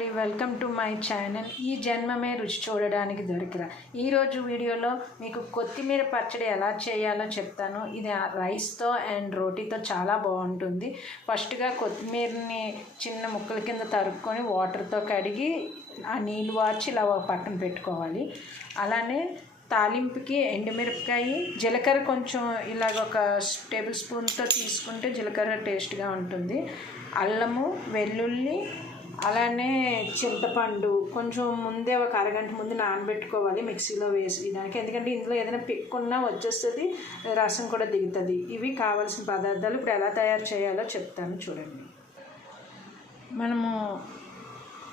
Welcome to my channel ఈ జన్మమే రుచి చూడడానికి దొరికిరా. ఈరోజు వీడియోలో మీకు కొత్తిమీర పచ్చడి ఎలా చేయాలో చెప్తాను. ఇది రైస్తో అండ్ రోటీతో చాలా బాగుంటుంది. ఫస్ట్గా కొత్తిమీరని చిన్న ముక్కల కింద తరుక్కొని వాటర్తో కడిగి ఆ నీళ్ళు వార్చి ఇలా పక్కన పెట్టుకోవాలి. అలానే తాలింపుకి ఎండుమిరపకాయ జీలకర్ర కొంచెం ఇలాగ ఒక టేబుల్ స్పూన్తో తీసుకుంటే జీలకర్ర టేస్ట్గా ఉంటుంది. అల్లము వెల్లుల్లి అలానే చింతపండు. కొంచెం ముందే ఒక అరగంట ముందు నానబెట్టుకోవాలి మిక్సీలో వేసి దానికి ఎందుకంటే ఇందులో ఏదైనా పిక్కున్నా వచ్చేస్తుంది రసం కూడా దిగుతుంది. ఇవి కావాల్సిన పదార్థాలు ఇప్పుడు ఎలా తయారు చేయాలో చెప్తాను చూడండి. మనము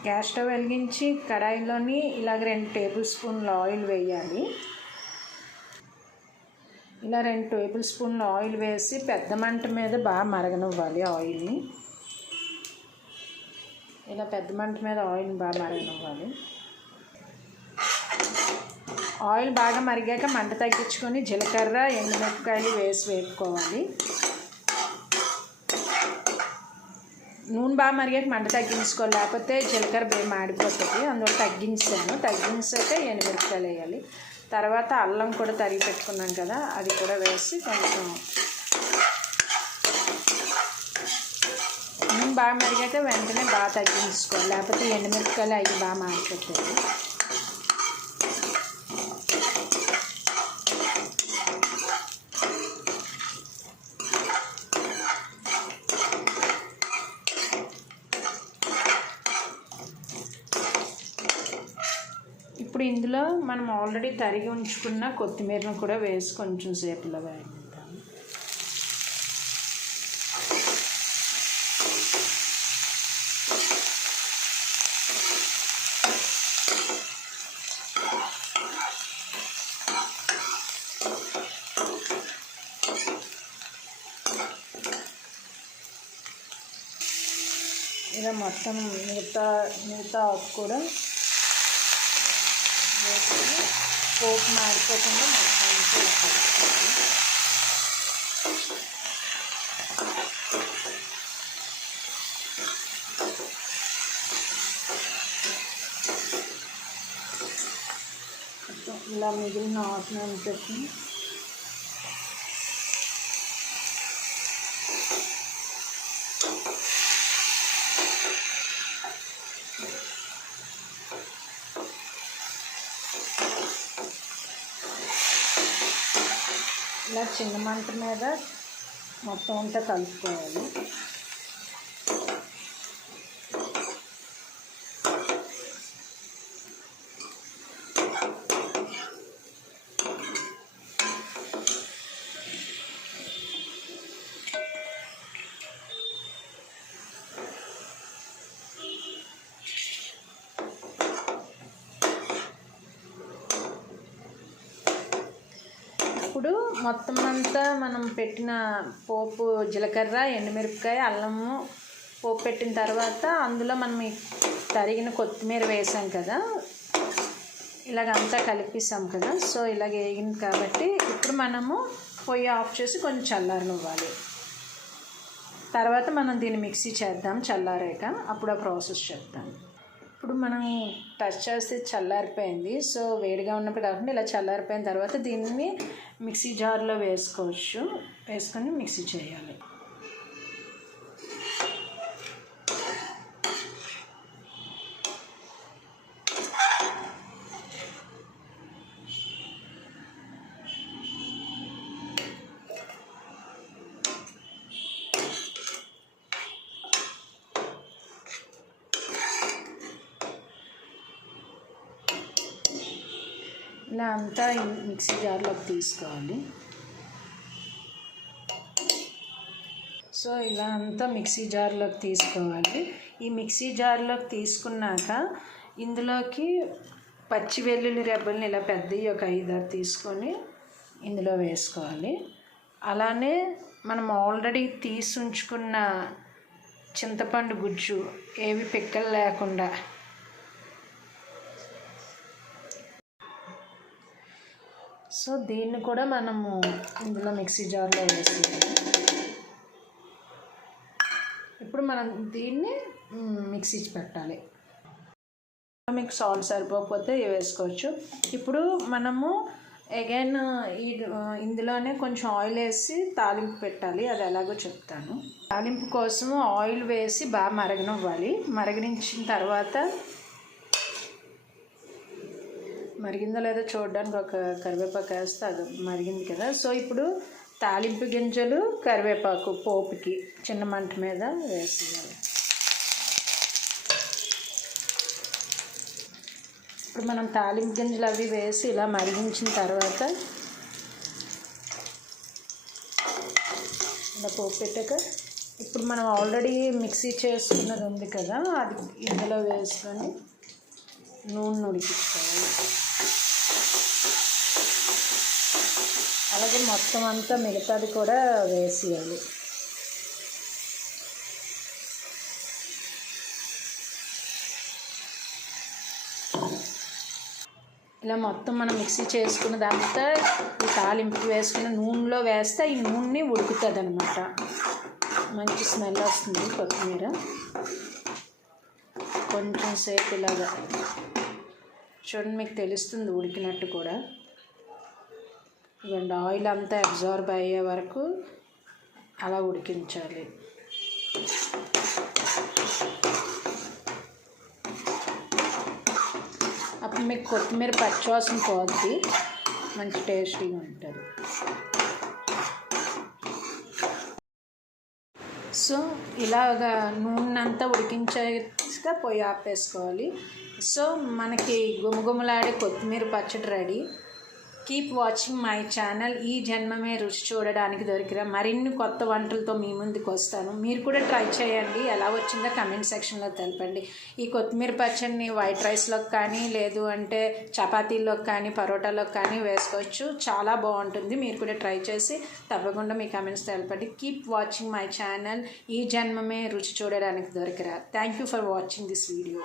గ్యాస్ స్టవ్ వెలిగించి కడాయిలోని ఇలాగ రెండు టేబుల్ స్పూన్ల ఆయిల్ వేయాలి. ఇలా రెండు టేబుల్ స్పూన్ల ఆయిల్ వేసి పెద్ద మంట మీద బాగా మరగనివ్వాలి ఆయిల్ని. ఇలా పెద్ద మంట మీద ఆయిల్ బాగా మరగనివ్వాలి. ఆయిల్ బాగా మరిగాక మంట తగ్గించుకొని జీలకర్ర ఎండుమిరపకాయలు వేసి వేపుకోవాలి. నూనె బాగా మరిగాక మంట తగ్గించుకోవాలి. లేకపోతే జీలకర్ర బే మాడిపోతుంది అందువల్ల తగ్గించాను. తగ్గించాక ఎండుమిరపకాయలు వేయాలి. తర్వాత అల్లం కూడా తరిగి పెట్టుకున్నాం కదా అది కూడా వేసి కొంచెం నూనె బాగా మరిగాక వెంటనే బాగా తగ్గించుకోవాలి లేకపోతే ఎండుమిరపకాయలు అవి బాగా మారిపోతాయి ఇప్పుడు ఇందులో మనం ఆల్రెడీ తరిగి ఉంచుకున్న కొత్తిమీరను కూడా వేసి కొంచెం సేపులో వేగిద్దాం ఇలా మొత్తం మిగతా మిగతా ఆకు కూడా వేసుకొని పోపు మాడిపోకుండా మొత్తం ఇలా మిగిలిన ఆకులను పెట్టి ఇలా చిన్న మంట మీద మొత్తం అంతా కలుపుకోవాలి. ఇప్పుడు మొత్తం అంతా మనం పెట్టిన పోపు జీలకర్ర ఎండుమిరపకాయ అల్లము పోపు పెట్టిన తర్వాత అందులో మనం తరిగిన కొత్తిమీర వేసాం కదా. ఇలాగ అంతా కలిపిస్తాం కదా. సో ఇలాగ వేగింది కాబట్టి ఇప్పుడు మనము పొయ్యి ఆఫ్ చేసి కొంచెం చల్లారనివ్వాలి తర్వాత మనం దీన్ని మిక్సీ చేద్దాం చల్లారాక. అప్పుడు ఆ ప్రాసెస్ చెప్తాను. ఇప్పుడు మనం టచ్ చేస్తే చల్లారిపోయింది. సో వేడిగా ఉన్నప్పుడు కాకుండా ఇలా చల్లారిపోయిన తర్వాత దీన్ని మిక్సీ జార్లో వేసుకోవచ్చు. వేసుకొని మిక్సీ చేయాలి. ఇలా అంతా మిక్సీ జార్లోకి తీసుకోవాలి. సో ఇలా అంతా మిక్సీ జార్లోకి తీసుకోవాలి. ఈ మిక్సీ జార్లోకి తీసుకున్నాక ఇందులోకి పచ్చి వెల్లుల్లి రెబ్బల్ని ఇలా పెద్దవి ఒక ఐదారు తీసుకొని ఇందులో వేసుకోవాలి. అలానే మనం ఆల్రెడీ తీసి ఉంచుకున్న చింతపండు గుజ్జు ఏవి పిక్కలు లేకుండా సో దీన్ని కూడా మనము ఇందులో మిక్సీ జార్లో వేసి ఇప్పుడు మనం దీన్ని మిక్సీ పెట్టాలి. మీకు సాల్ట్ సరిపోకపోతే ఇవి వేసుకోవచ్చు. ఇప్పుడు మనము అగైన్ ఈ ఇందులోనే కొంచెం ఆయిల్ వేసి తాలింపు పెట్టాలి. అది ఎలాగో చెప్తాను. తాలింపు కోసం ఆయిల్ వేసి బాగా మరగనివ్వాలి. మరగనించిన తర్వాత మరిగిందో లేదో చూడడానికి ఒక కరివేపాకు వేస్తే అది మరిగింది కదా. సో ఇప్పుడు తాలింపు గింజలు కరివేపాకు పోపుకి చిన్న మంట మీద వేసేయాలి. ఇప్పుడు మనం తాలింపు గింజలు అవి వేసి ఇలా మరిగించిన తర్వాత ఇలా పోపు పెట్టాక ఇప్పుడు మనం ఆల్రెడీ మిక్సీ చేసుకున్నది ఉంది కదా అది ఇందులో వేసుకొని నూనె ఉడికించుకోవాలి. అలాగే మొత్తం అంతా మిగతాది కూడా వేసేయాలి. ఇలా మొత్తం మనం మిక్సీ చేసుకున్నదంతా ఈ తాలింపు వేసుకున్న నూనెలో వేస్తే ఈ నూనె ఉడుకుతుంది అనమాట మంచి స్మెల్ వస్తుంది కొత్తిమీర. కొంచెం సేపు ఇలాగా చూడండి మీకు తెలుస్తుంది ఉడికినట్టు కూడా. ఇవ్వండి ఆయిల్ అంతా అబ్జార్బ్ అయ్యే వరకు అలా ఉడికించాలి. అప్పుడు మీకు కొత్తిమీర పచ్చివాసన పోద్ది మంచి టేస్టీగా ఉంటుంది. సో ఇలాగా నూనె అంతా ఉడికించాక పొయ్యి ఆపేసుకోవాలి. సో మనకి గుమగుమలాడే కొత్తిమీర పచ్చడి ready. Keep watching my channel ఈ జన్మమే రుచి చూడడానికి దొరికిన మరిన్ని కొత్త వంటలతో మీ ముందుకు వస్తాను. మీరు కూడా ట్రై చేయండి. ఎలా వచ్చిందో కమెంట్ సెక్షన్లో తెలపండి. ఈ కొత్తిమీర పచ్చడిని వైట్ రైస్లోకి కానీ లేదు అంటే చపాతీల్లోకి కానీ పరోటాలోకి కానీ వేసుకోవచ్చు. చాలా బాగుంటుంది. మీరు కూడా ట్రై చేసి తప్పకుండా మీ కమెంట్స్ తెలపండి. కీప్ వాచింగ్ మై ఛానల్ ఈ జన్మమే రుచి చూడడానికి దొరికిరా thank you for watching this video